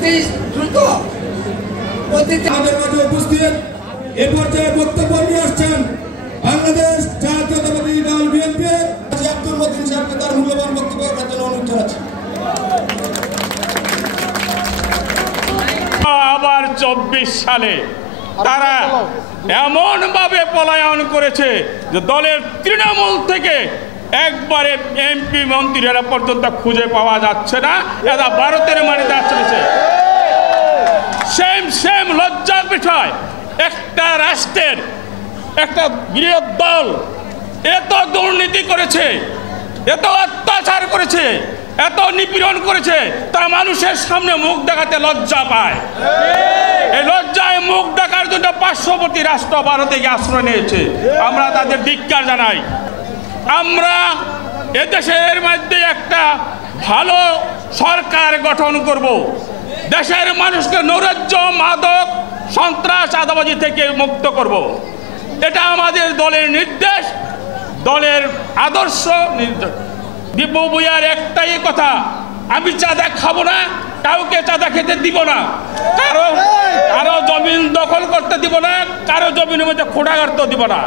অতি দ্রুত আমাদের মাঝে উপস্থিত এ পর্যায়ে বক্তব্য নিয়ে আসছেন বাংলাদেশ জাতীয়তাবাদী দল বিএনপি আব্দুল মতিন সাহেবকে তার মূল্যবান বক্তব্য রাখার জন্য অনুরোধ জানাচ্ছি। আবার 24 সালে তারা এমন ভাবে পলায়ন করেছে যে দলের তৃণমূল থেকে একবারে এমপি মন্ত্রীরা পর্যন্ত খুঁজে পাওয়া যাচ্ছে না। এরা ভারতের মাটিতে চলেছে। সেম লজ্জার বিষয়, একটা রাষ্ট্রের একটা বৃহৎ দল এত দুর্নীতি করেছে, এত অত্যাচার করেছে, এত নিপীড়ন করেছে, তারা মানুষের সামনে মুখ দেখাতে লজ্জা পায়। এই লজ্জায় মুখ দেখার জন্য পার্শ্ববর্তী রাষ্ট্র ভারতে গিয়ে আশ্রয় নিয়েছে। আমরা তাদের ধিক্কার জানাই। আমরা এদেশের মধ্যে একটা ভালো সরকার গঠন করব, দেশের মানুষকে নৈরাজ্য, মাদক, সন্ত্রাস, চাঁদাবাজি থেকে মুক্ত করব। এটা আমাদের দলের নির্দেশ, দলের আদর্শ নির্দেশ। দীপু ভূঁইয়ার একটাই কথা, আমি চাঁদা খাবো না, কাউকে চাঁদা খেতে দিব না, কারো জমিন দখল করতে দিব না, কারো জমিনের মধ্যে খোঁড়া করতে দিব না।